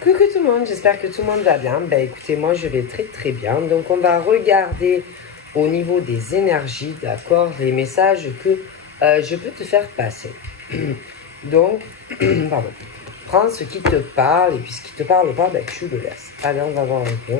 Coucou tout le monde, j'espère que tout le monde va bien. Ben écoutez, moi je vais très très bien. Donc on va regarder au niveau des énergies, d'accord, les messages que je peux te faire passer. Donc, pardon, prends ce qui te parle et puis ce qui te parle pas, ben tu le laisses. Allez, on va voir un peu.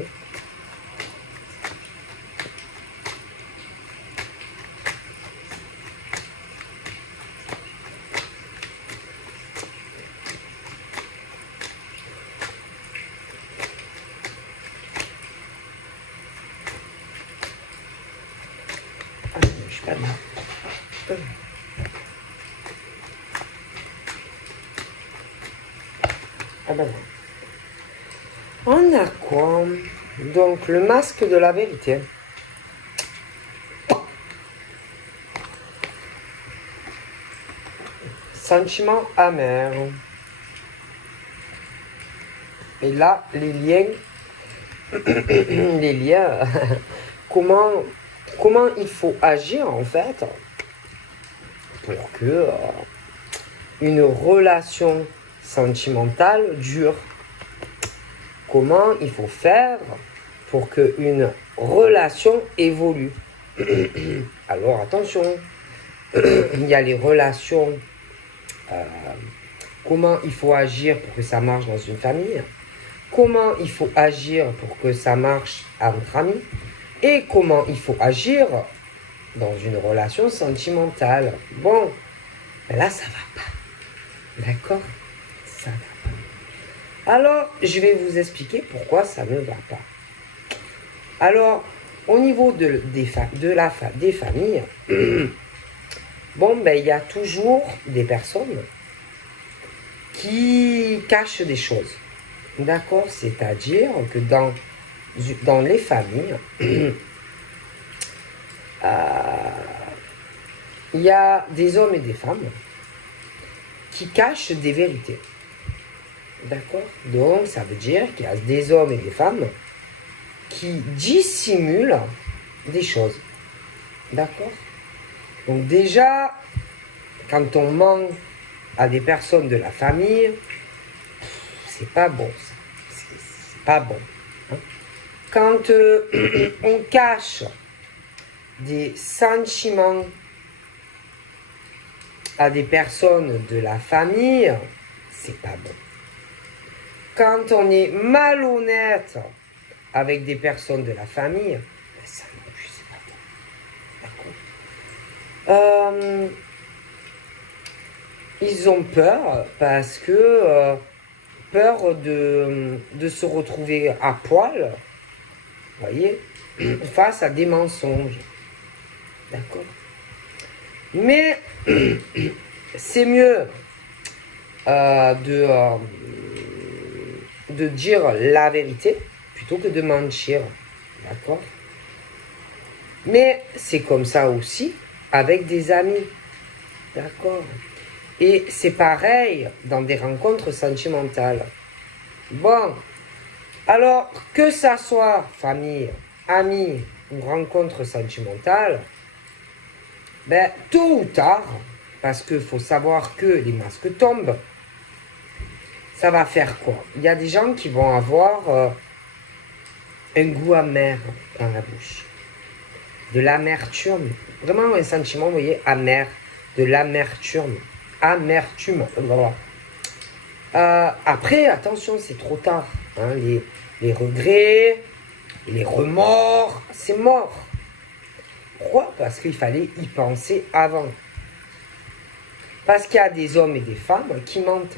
Ah, je suis pas bien. Ah ben voilà. On a quoi? Donc le masque de la vérité. Sentiment amer. Et là, les liens, comment il faut agir en fait pour que une relation sentimentale dure. Comment il faut faire pour qu'une relation évolue. Alors attention, il y a les relations, comment il faut agir pour que ça marche dans une famille, comment il faut agir pour que ça marche entre amis, et comment il faut agir dans une relation sentimentale. Bon, ben là ça va pas, d'accord? Ça va pas. Alors, je vais vous expliquer pourquoi ça ne va pas. Alors, au niveau des familles, bon, ben, il y a toujours des personnes qui cachent des choses. D'accord? C'est-à-dire que dans les familles, il y a des hommes et des femmes qui cachent des vérités. D'accord? Donc, ça veut dire qu'il y a des hommes et des femmes qui dissimulent des choses. D'accord? Donc déjà, quand on ment à des personnes de la famille, c'est pas bon. C'est pas bon. Hein? Quand on cache des sentiments à des personnes de la famille, c'est pas bon. Quand on est malhonnête avec des personnes de la famille, ben ça non plus, c'est pas bon. D'accord? Ils ont peur parce que peur de se retrouver à poil, vous voyez, face à des mensonges. D'accord? Mais c'est mieux de dire la vérité plutôt que de mentir. D'accord? Mais c'est comme ça aussi avec des amis. D'accord? Et c'est pareil dans des rencontres sentimentales. Bon, alors que ça soit famille, amis ou rencontre sentimentale, ben tôt ou tard, parce qu'il faut savoir que les masques tombent, ça va faire quoi? Il y a des gens qui vont avoir un goût amer dans la bouche, de l'amertume, vraiment un sentiment, vous voyez, amer, de l'amertume. Amertume. Voilà. Après, attention, c'est trop tard. Hein, les regrets, les remords, c'est mort. Pourquoi? Parce qu'il fallait y penser avant. Parce qu'il y a des hommes et des femmes qui mentent.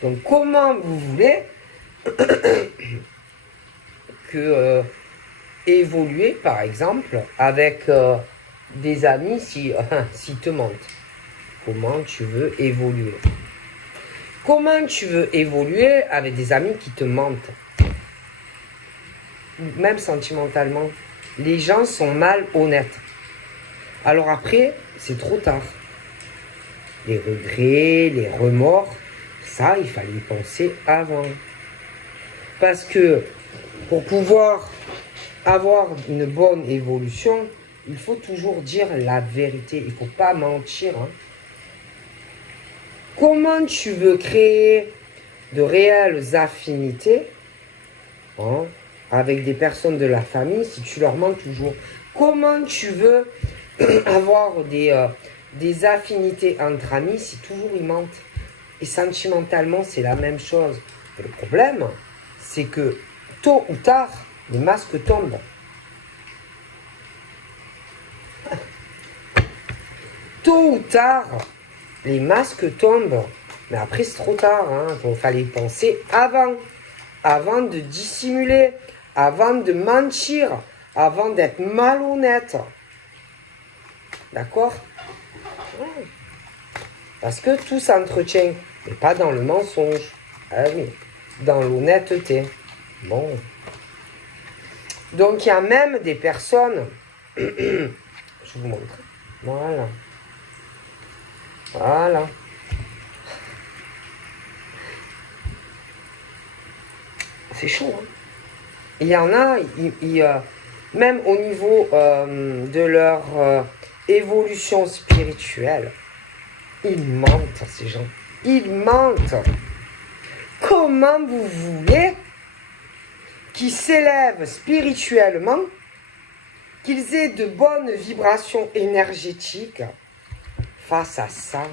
Donc, comment vous voulez que évoluer, par exemple, avec des amis s'ils te mentent? Comment tu veux évoluer? Comment tu veux évoluer avec des amis qui te mentent? Même sentimentalement. Les gens sont malhonnêtes. Alors après, c'est trop tard. Les regrets, les remords, ça, il fallait y penser avant. Parce que pour pouvoir avoir une bonne évolution, il faut toujours dire la vérité. Il ne faut pas mentir. Hein. Comment tu veux créer de réelles affinités, hein, avec des personnes de la famille, si tu leur mens toujours? Comment tu veux avoir des affinités entre amis si toujours ils mentent? Et sentimentalement, c'est la même chose. Et le problème, c'est que tôt ou tard, les masques tombent. Tôt ou tard, les masques tombent. Mais après, c'est trop tard. Il fallait penser avant de dissimuler, avant de mentir, avant d'être malhonnête. D'accord? Parce que tout s'entretient, mais pas dans le mensonge. Ah oui, dans l'honnêteté. Bon. Donc, il y a même des personnes... Je vous montre. Voilà. Voilà. C'est chaud, hein? Il y en a, même au niveau de leur évolution spirituelle, ils mentent, ces gens. Ils mentent. Comment vous voulez qu'ils s'élèvent spirituellement, qu'ils aient de bonnes vibrations énergétiques face à ça?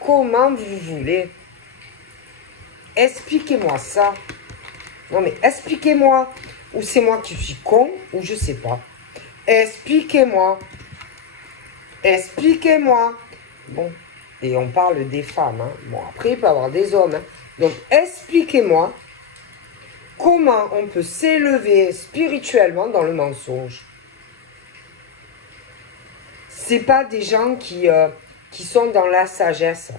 Comment vous voulez? Expliquez-moi ça. Non mais expliquez-moi. Ou c'est moi qui suis con, ou je sais pas. Expliquez-moi. Expliquez-moi. Bon, et on parle des femmes. Hein. Bon, après, il peut y avoir des hommes. Hein. Donc, expliquez-moi comment on peut s'élever spirituellement dans le mensonge. C'est pas des gens qui sont dans la sagesse.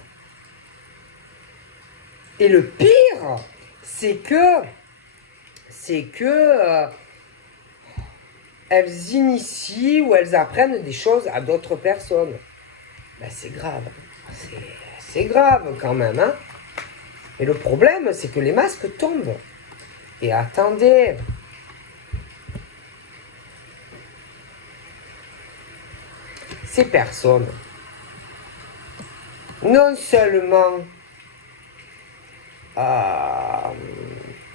Et le pire, c'est que elles initient ou elles apprennent des choses à d'autres personnes. Ben, c'est grave. C'est grave quand même. Hein. Et le problème, c'est que les masques tombent. Et attendez. Ces personnes, non seulement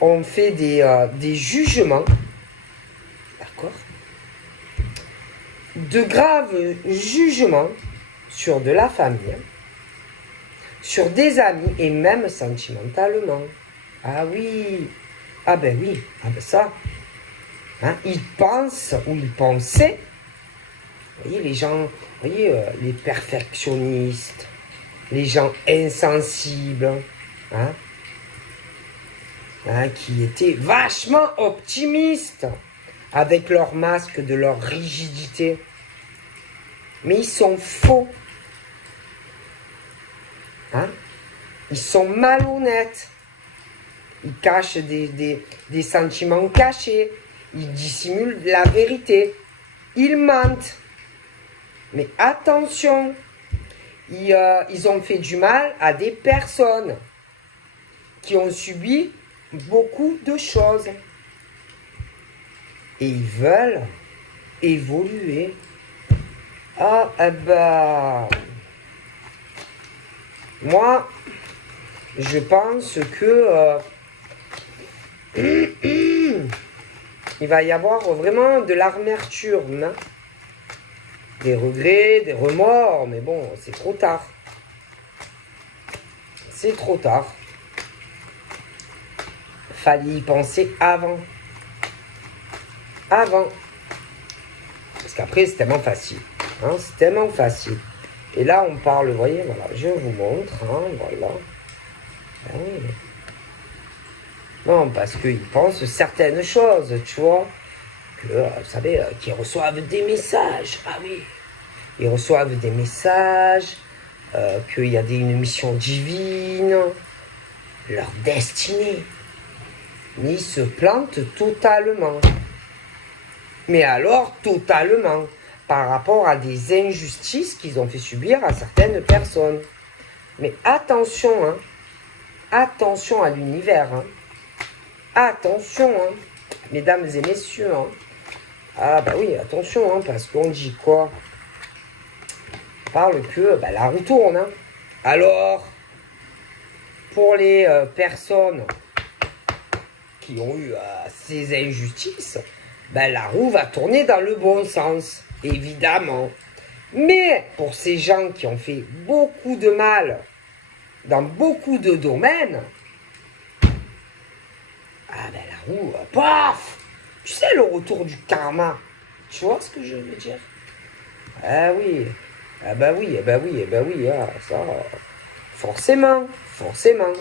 on fait des jugements, d'accord, de graves jugements sur de la famille, sur des amis et même sentimentalement. Ah oui, ah ben oui, ah ben ça. Hein, ils pensent ou ils pensaient, vous voyez les gens, vous voyez les perfectionnistes, les gens insensibles, hein, qui étaient vachement optimistes avec leur masque de leur rigidité. Mais ils sont faux. Hein? Ils sont malhonnêtes. Ils cachent des sentiments cachés. Ils dissimulent la vérité. Ils mentent. Mais attention, ils ont fait du mal à des personnes qui ont subi beaucoup de choses. Et ils veulent évoluer. Ah, moi, je pense que il va y avoir vraiment de l'amertume, hein? Des regrets, des remords, mais bon, c'est trop tard. C'est trop tard. Fallait y penser avant. Avant. Parce qu'après, c'est tellement facile. Hein, c'est tellement facile. Et là, on parle, vous voyez, voilà, je vous montre, hein, voilà. Ben oui. Non, parce qu'ils pensent certaines choses, tu vois. Que, vous savez, qu'ils reçoivent des messages. Ah oui. Ils reçoivent des messages, qu'il y a une mission divine, leur destinée. Mais ils se plantent totalement. Mais alors, totalement. Par rapport à des injustices qu'ils ont fait subir à certaines personnes. Mais attention, hein. Attention à l'univers, hein. Attention, hein. Mesdames et messieurs, hein. Ah bah oui, attention, hein, parce qu'on dit quoi? On parle que la roue tourne, hein. Alors, pour les personnes qui ont eu ces injustices, ben, la roue va tourner dans le bon sens, évidemment. Mais pour ces gens qui ont fait beaucoup de mal dans beaucoup de domaines, ah ben la roue, paf! Tu sais, le retour du karma. Tu vois ce que je veux dire? Ah oui, ah bah oui, ah bah oui, ah bah oui, ah, ça, forcément, forcément.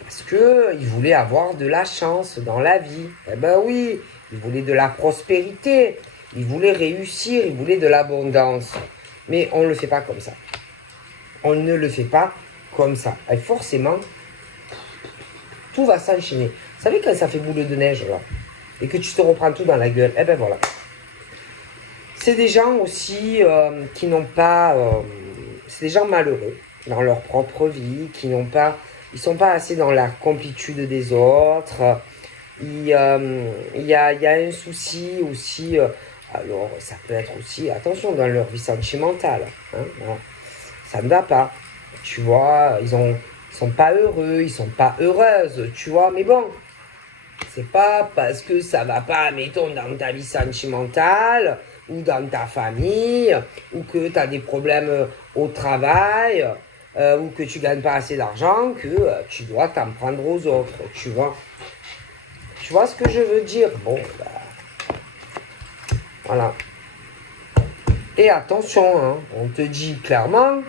Parce que il voulait avoir de la chance dans la vie. Eh ben oui, il voulait de la prospérité, il voulait réussir, il voulait de l'abondance. Mais on ne le fait pas comme ça. On ne le fait pas comme ça. Et forcément, tout va s'enchaîner. Vous savez quand ça fait boule de neige là, et que tu te reprends tout dans la gueule, eh ben voilà. C'est des gens aussi qui n'ont pas... c'est des gens malheureux dans leur propre vie, qui n'ont pas... Ils sont pas assez dans la complétude des autres. Il y a un souci aussi... alors, ça peut être aussi... Attention, dans leur vie sentimentale. Hein, voilà. Ça ne va pas. Tu vois, ils sont pas heureux, ils sont pas heureuses, tu vois. Mais bon, c'est pas parce que ça va pas, mettons, dans ta vie sentimentale ou dans ta famille, ou que tu as des problèmes au travail, ou que tu gagnes pas assez d'argent, que tu dois t'en prendre aux autres, tu vois. Tu vois ce que je veux dire? Bon, bah, voilà. Et attention, hein, on te dit clairement,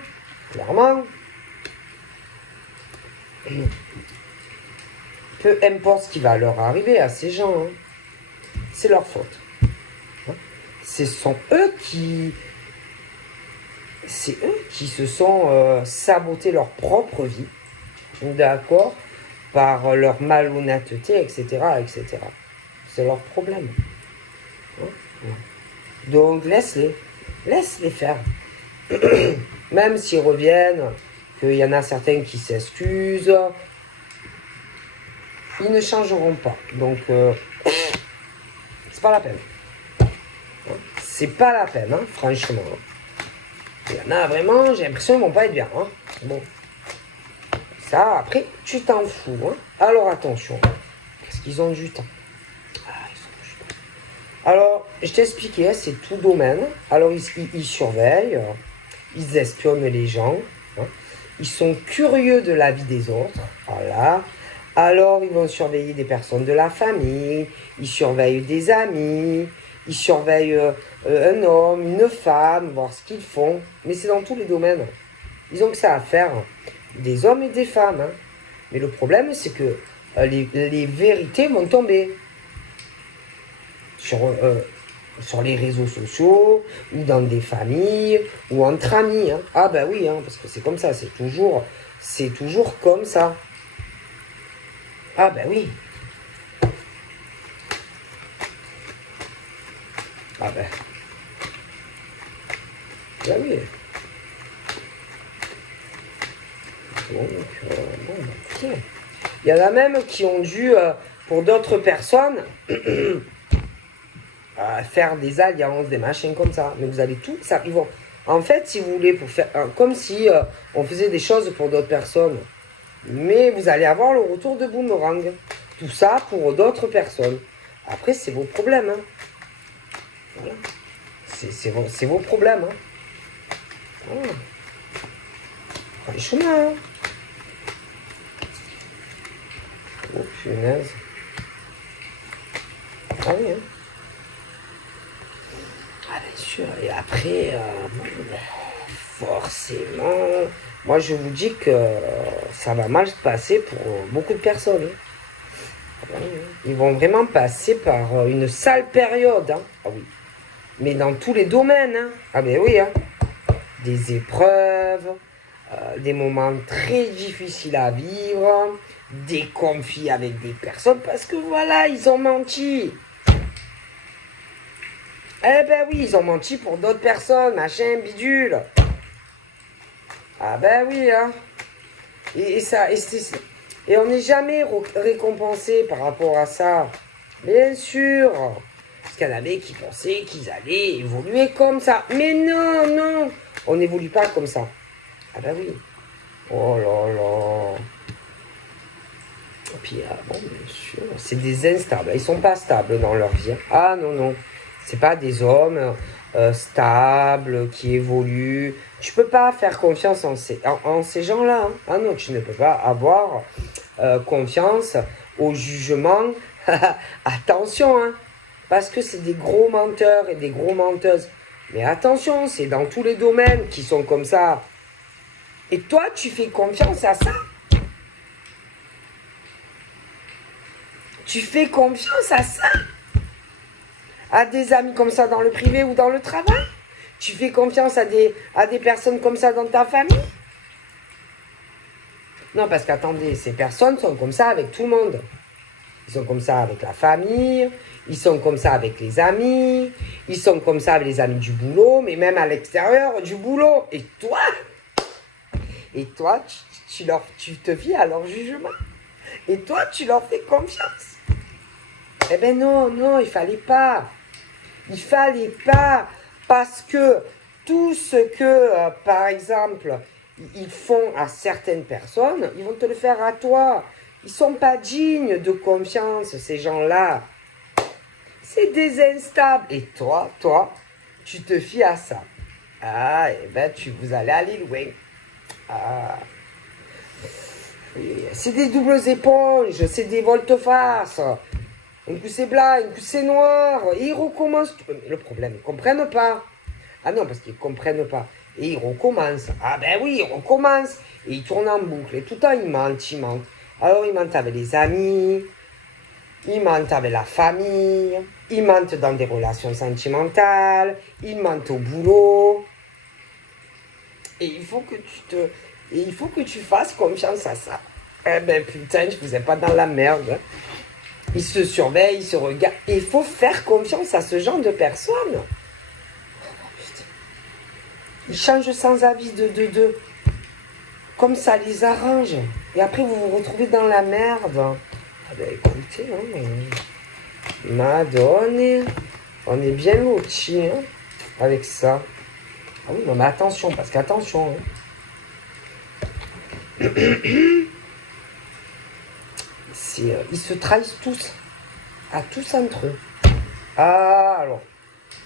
peu importe ce qui va leur arriver à ces gens, hein, c'est leur faute. Ce sont eux qui... C'est eux qui se sont sabotés leur propre vie, d'accord, par leur malhonnêteté, etc., etc. C'est leur problème. Donc laisse-les faire. Même s'ils reviennent, qu'il y en a certains qui s'excusent, ils ne changeront pas. Donc, c'est pas la peine. C'est pas la peine, hein, franchement. Il y en a vraiment, j'ai l'impression qu'ils vont pas être bien. Hein. Bon. Ça, après, tu t'en fous. Hein. Alors, attention. Parce qu'ils ont du temps. Ah, ils ont du temps. Alors, je t'expliquais, c'est tout domaine. Alors, ils surveillent, ils espionnent les gens. Hein. Ils sont curieux de la vie des autres. Voilà. Alors, ils vont surveiller des personnes de la famille. Ils surveillent des amis. Ils surveillent un homme, une femme, voir ce qu'ils font. Mais c'est dans tous les domaines. Ils ont que ça à faire. Des hommes et des femmes. Hein. Mais le problème, c'est que les vérités vont tomber. Sur les réseaux sociaux, ou dans des familles, ou entre amis. Hein. Ah ben oui, hein, parce que c'est comme ça. C'est toujours comme ça. Ah ben oui. Ah ben. Ben oui. Donc, bon, ok. Il y en a même qui ont dû, pour d'autres personnes, faire des alliances, des machins comme ça. Mais vous allez tout, ça, ils vont... En fait, si vous voulez, pour faire, comme si on faisait des choses pour d'autres personnes, mais vous allez avoir le retour de boomerang. Tout ça pour d'autres personnes. Après, c'est vos problèmes. Hein. Voilà. C'est vos problèmes. Hein. Voilà. Franchement. Hein. Oh punaise. Ah oui, hein. Ah bien sûr. Et après, forcément, moi je vous dis que ça va mal se passer pour beaucoup de personnes. Hein. Ils vont vraiment passer par une sale période. Hein. Ah oui. Mais dans tous les domaines. Hein. Ah ben oui. Hein. Des épreuves, des moments très difficiles à vivre, des conflits avec des personnes parce que voilà, ils ont menti. Eh ben oui, ils ont menti pour d'autres personnes, machin, bidule. Ah ben oui, hein. Et on n'est jamais récompensé par rapport à ça. Bien sûr. Parce qu'il y en avait qui pensaient qu'ils allaient évoluer comme ça. Mais non, non. On n'évolue pas comme ça. Ah ben oui. Oh là là. Et puis, bon, bien sûr, c'est des instables. Ils sont pas stables dans leur vie. Ah non, non. C'est pas des hommes stables, qui évoluent. Tu peux pas faire confiance en ces gens-là. Hein. Ah non, tu ne peux pas avoir confiance au jugement. Attention, hein, parce que c'est des gros menteurs et des gros menteuses. Mais attention, c'est dans tous les domaines qui sont comme ça. Et toi, tu fais confiance à ça? Tu fais confiance à ça? À des amis comme ça dans le privé ou dans le travail? Tu fais confiance à des personnes comme ça dans ta famille? Non, parce qu'attendez, ces personnes sont comme ça avec tout le monde. Ils sont comme ça avec la famille, ils sont comme ça avec les amis, ils sont comme ça avec les amis du boulot, mais même à l'extérieur du boulot. Et toi, tu te fies à leur jugement. Et toi, tu leur fais confiance. Eh ben non, non, il fallait pas. Il fallait pas. Parce que tout ce que, par exemple, ils font à certaines personnes, ils vont te le faire à toi. Ils sont pas dignes de confiance, ces gens-là. C'est des instables. Et toi, tu te fies à ça. Ah, eh ben, vous allez aller loin. Ah. C'est des doubles éponges, c'est des volte-face. Un coup c'est blanc, un coup c'est noir. Et ils recommencent. Le problème, ils ne comprennent pas. Ah non, parce qu'ils ne comprennent pas. Et ils recommencent. Ah ben oui, ils recommencent. Et ils tournent en boucle. Et tout le temps, ils mentent, ils mentent. Alors, ils mentent avec les amis. Ils mentent avec la famille. Ils mentent dans des relations sentimentales. Ils mentent au boulot. Et il faut que tu fasses confiance à ça. Eh ben putain, je vous ai pas dans la merde. Ils se surveillent, ils se regardent. Et il faut faire confiance à ce genre de personnes. Ils changent sans avis de. Comme ça les arrange. Et après, vous vous retrouvez dans la merde. Ah ben écoutez, hein, Madone, on est bien lotis hein, avec ça. Ah oui, non mais attention, parce qu'attention. Hein. Ils se trahissent tous. À tous entre eux. Ah, alors,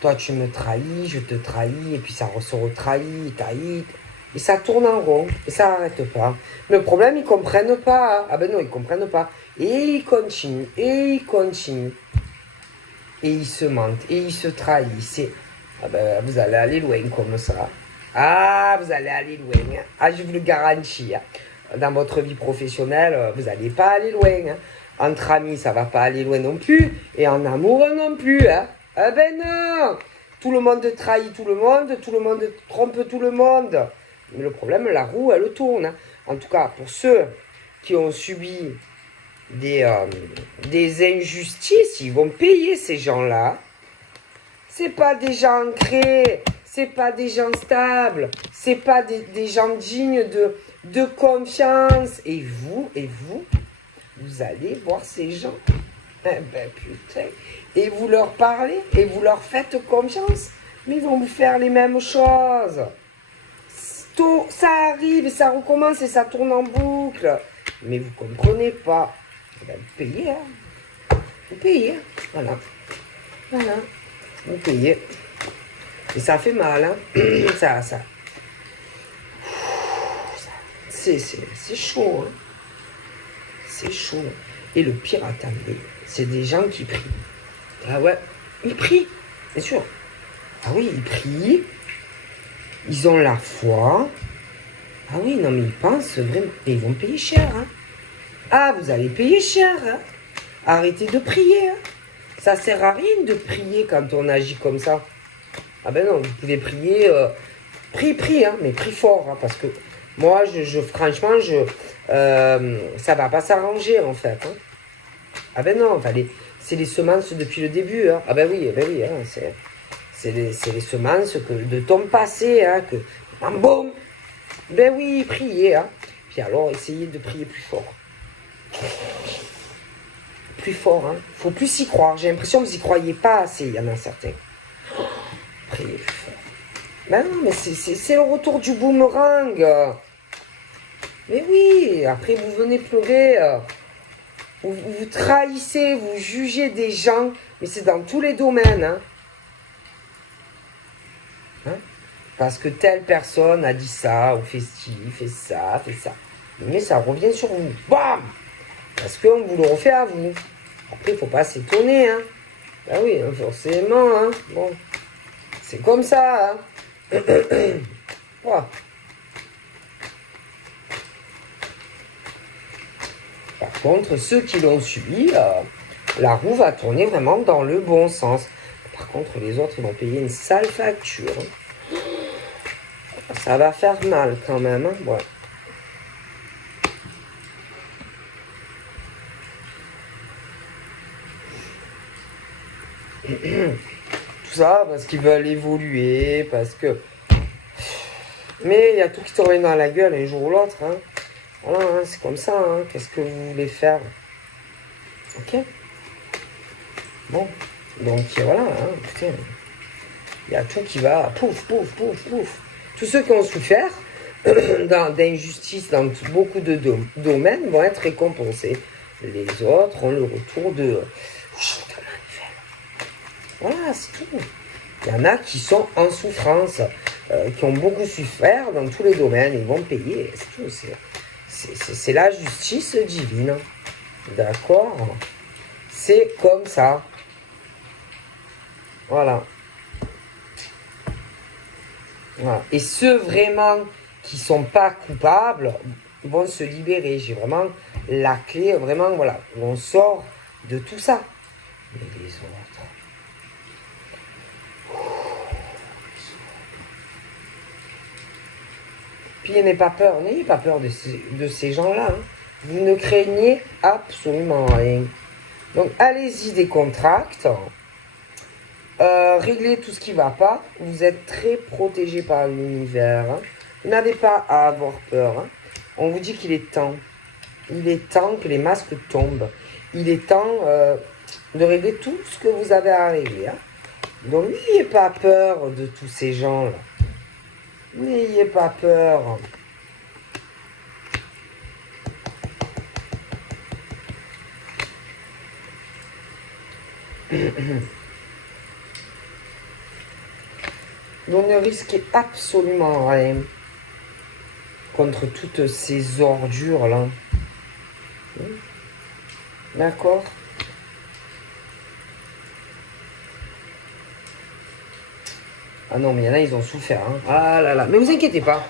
toi tu me trahis, je te trahis, et puis ça se retrahit, et ça tourne en rond, et ça n'arrête pas. Mais le problème, ils comprennent pas. Hein. Ah ben non, ils comprennent pas. Et ils continuent, et ils continuent. Et ils se mentent, et ils se trahissent. Ah ben, vous allez aller loin comme ça. Ah, vous allez aller loin. Hein. Ah, je vous le garantis. Hein. Dans votre vie professionnelle, vous n'allez pas aller loin. Hein. Entre amis, ça va pas aller loin non plus. Et en amour non plus. Hein. Ah ben non. Tout le monde trahit tout le monde trompe tout le monde. Mais le problème, la roue, elle tourne. Hein. En tout cas, pour ceux qui ont subi des injustices, ils vont payer ces gens-là. C'est pas des gens ancrés, c'est pas des gens stables, c'est pas des gens dignes de confiance. Et vous, vous allez voir ces gens. Eh ben putain. Et vous leur parlez, et vous leur faites confiance. Mais ils vont vous faire les mêmes choses. Ça arrive, et ça recommence, et ça tourne en boucle. Mais vous comprenez pas. Eh ben, vous payez, hein. Vous payez, hein. Voilà. Voilà. Vous payez. Et ça fait mal, hein. C'est chaud, hein. C'est chaud. Et le pire, attendez, c'est des gens qui prient. Ah ouais, ils prient, bien sûr. Ah oui, ils prient. Ils ont la foi. Ah oui, non, mais ils pensent vraiment. Et ils vont payer cher, hein. Ah, vous allez payer cher, hein. Arrêtez de prier, hein. Ça sert à rien de prier quand on agit comme ça. Ah ben non, vous pouvez prier, prie, hein, mais prie fort, hein, parce que moi, franchement, ça va pas s'arranger, en fait. Hein. Ah ben non, c'est les semences depuis le début. Hein. Ah ben oui, hein, c'est les semences de ton passé, hein, boum. Ben oui, priez, hein. Puis alors, essayez de prier plus fort. Plus fort, hein. Faut plus y croire. J'ai l'impression que vous y croyez pas assez, il y en a certains. Priez plus fort. Ben non, mais c'est le retour du boomerang. Mais oui, après vous venez pleurer, vous trahissez, vous jugez des gens, mais c'est dans tous les domaines. Hein? Parce que telle personne a dit ça, ou fait ci, fait ça, fait ça. Mais ça revient sur vous. Bam! Parce qu'on vous le refait à vous. Après, il ne faut pas s'étonner. Hein? Ben oui, forcément. Hein? Bon. C'est comme ça. Hein? Voilà. Par contre, ceux qui l'ont subi, la roue va tourner vraiment dans le bon sens. Par contre, les autres vont payer une sale facture. Ça va faire mal quand même. Hein? Ouais. Tout ça parce qu'ils veulent évoluer, parce que... Mais il y a tout qui te revient dans la gueule un jour ou l'autre. Hein. Voilà, hein, c'est comme ça. Hein. Qu'est-ce que vous voulez faire? Ok. Bon. Donc voilà, hein, écoutez, il y a tout qui va pouf, pouf, pouf, pouf. Tous ceux qui ont souffert d'injustice dans beaucoup de domaines vont être récompensés. Les autres ont le retour de... Voilà, c'est tout. Il y en a qui sont en souffrance, qui ont beaucoup souffert dans tous les domaines, ils vont payer, c'est tout. C'est la justice divine. D'accord? C'est comme ça. Voilà. Voilà. Et ceux vraiment qui ne sont pas coupables vont se libérer. J'ai vraiment la clé, vraiment, voilà. On sort de tout ça. Mais les autres... Puis n'ayez pas peur de ces gens-là. Hein. Vous ne craignez absolument rien. Donc allez-y, décontracte. Réglez tout ce qui ne va pas. Vous êtes très protégé par l'univers. Hein. Vous n'avez pas à avoir peur. Hein. On vous dit qu'il est temps. Il est temps que les masques tombent. Il est temps de régler tout ce que vous avez à régler. Hein. Donc n'ayez pas peur de tous ces gens-là. N'ayez pas peur. Vous ne risquez absolument rien contre toutes ces ordures-là. D'accord? Ah non, mais il y en a, ils ont souffert. Hein. Ah là là. Mais vous inquiétez pas.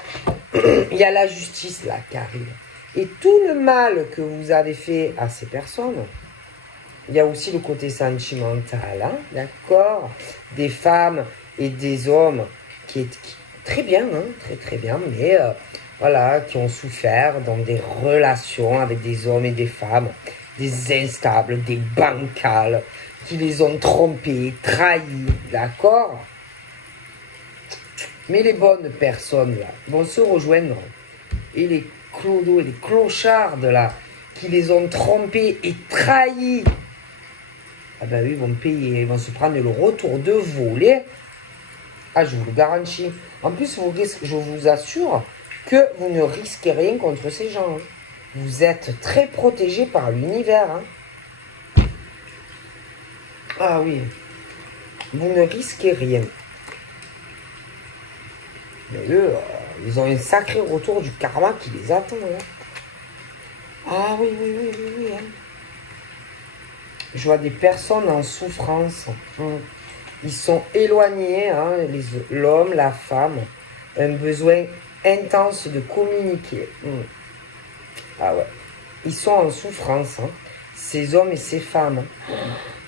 Il y a la justice là qui arrive. Et tout le mal que vous avez fait à ces personnes, il y a aussi le côté sentimental. Hein, d'accord? Des femmes et des hommes qui très bien, hein, très très bien, mais voilà, qui ont souffert dans des relations avec des hommes et des femmes, des instables, des bancals, qui les ont trompés, trahis, d'accord? Mais les bonnes personnes, là, vont se rejoindre. Et les clodos et les clochards, là, qui les ont trompés et trahis, ah ben oui, ils vont payer, ils vont se prendre le retour de voler. Ah, je vous le garantis. En plus, je vous assure que vous ne risquez rien contre ces gens. Hein. Vous êtes très protégés par l'univers. Hein. Ah oui. Vous ne risquez rien. Mais eux, ils ont un sacré retour du karma qui les attend. Hein. Ah oui, oui, oui, oui, oui. Hein. Je vois des personnes en souffrance. Hein. Ils sont éloignés, hein, l'homme, la femme, un besoin intense de communiquer. Ah ouais. Ils sont en souffrance, hein, ces hommes et ces femmes.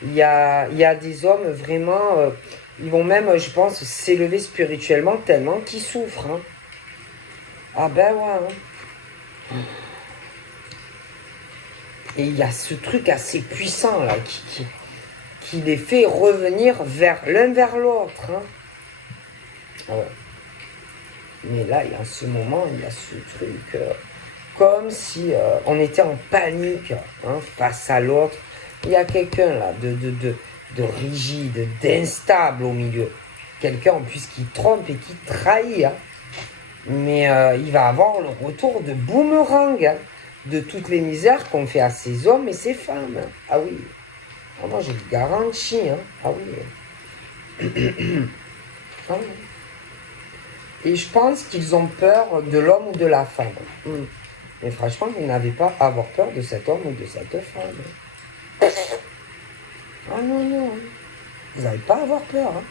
Il y a des hommes vraiment, ils vont même, je pense, s'élever spirituellement tellement qu'ils souffrent. Hein. Ah ben ouais. Hein. Et il y a ce truc assez puissant là qui les fait revenir l'un vers l'autre. Hein. Ah ouais. Mais là, en ce moment, il y a ce truc comme si on était en panique hein, face à l'autre. Il y a quelqu'un là de rigide, d'instable au milieu. Quelqu'un en plus qui trompe et qui trahit. Hein. Mais il va avoir le retour de boomerang, hein, de toutes les misères qu'on fait à ces hommes et ces femmes. Ah oui. Ah, moi, je le garantis. Hein. Ah oui. Ah oui. Et je pense qu'ils ont peur de l'homme ou de la femme. Mais franchement, vous n'avez pas à avoir peur de cet homme ou de cette femme. Ah non, non. Vous n'avez pas à avoir peur. Hein.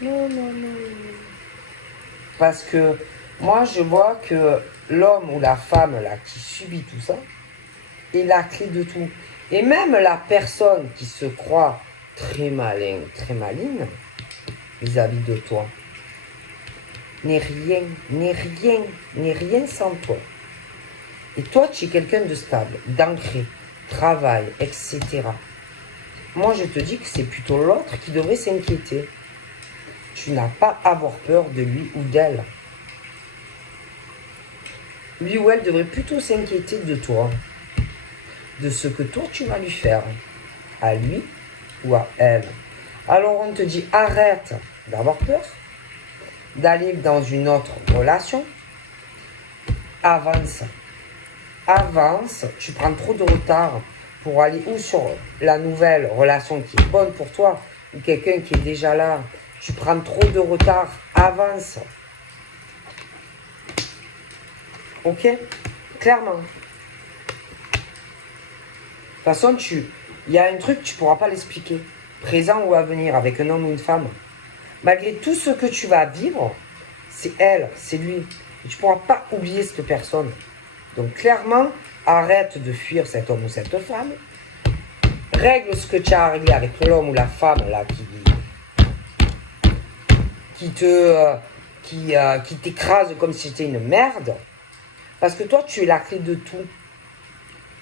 Non, non, non. Parce que moi, je vois que l'homme ou la femme là qui subit tout ça est la clé de tout. Et même la personne qui se croit très malin, très maline vis-à-vis de toi n'est rien sans toi. Et toi, tu es quelqu'un de stable, d'ancré, travail, etc. Moi, je te dis que c'est plutôt l'autre qui devrait s'inquiéter. Tu n'as pas à avoir peur de lui ou d'elle. Lui ou elle devrait plutôt s'inquiéter de toi, de ce que toi tu vas lui faire, à lui ou à elle. Alors on te dit arrête d'avoir peur, d'aller dans une autre relation, avance, tu prends trop de retard pour aller ou sur la nouvelle relation qui est bonne pour toi, ou quelqu'un qui est déjà là, tu prends trop de retard, avance. Ok? Clairement. De toute façon, il y a un truc, tu ne pourras pas l'expliquer. Présent ou à venir, avec un homme ou une femme. Malgré tout ce que tu vas vivre, c'est elle, c'est lui. Et tu ne pourras pas oublier cette personne. Donc clairement, arrête de fuir cet homme ou cette femme. Règle ce que tu as à régler avec l'homme ou la femme là qui t'écrase comme si c'était une merde. Parce que toi, tu es la clé de tout.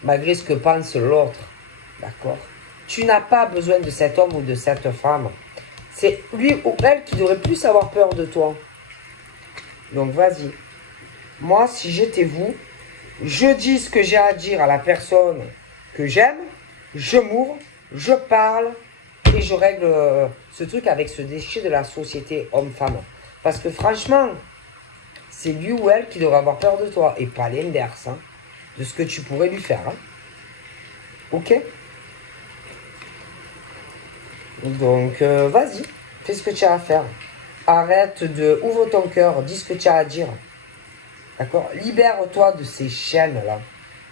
Malgré ce que pense l'autre. D'accord? Tu n'as pas besoin de cet homme ou de cette femme. C'est lui ou elle qui devrait plus avoir peur de toi. Donc vas-y. Moi, si j'étais vous, je dis ce que j'ai à dire à la personne que j'aime, je m'ouvre, je parle et je règle ce truc avec ce déchet de la société homme-femme. Parce que franchement, c'est lui ou elle qui devrait avoir peur de toi et pas l'inverse, hein, de ce que tu pourrais lui faire. Hein. Ok? Donc, vas-y, fais ce que tu as à faire. Arrête ouvre ton cœur, dis ce que tu as à dire. D'accord? Libère-toi de ces chaînes-là.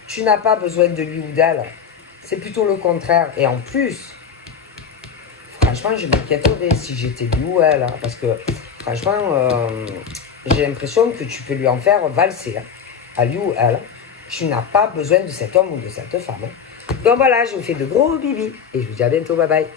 Tu n'as pas besoin de lui ou d'elle. C'est plutôt le contraire. Et en plus, franchement, je m'inquiéterais si j'étais lui ou elle. Hein, parce que, franchement, j'ai l'impression que tu peux lui en faire valser. Hein, à lui ou elle. Tu n'as pas besoin de cet homme ou de cette femme. Hein. Donc voilà, je vous fais de gros bibis. Et je vous dis à bientôt. Bye bye.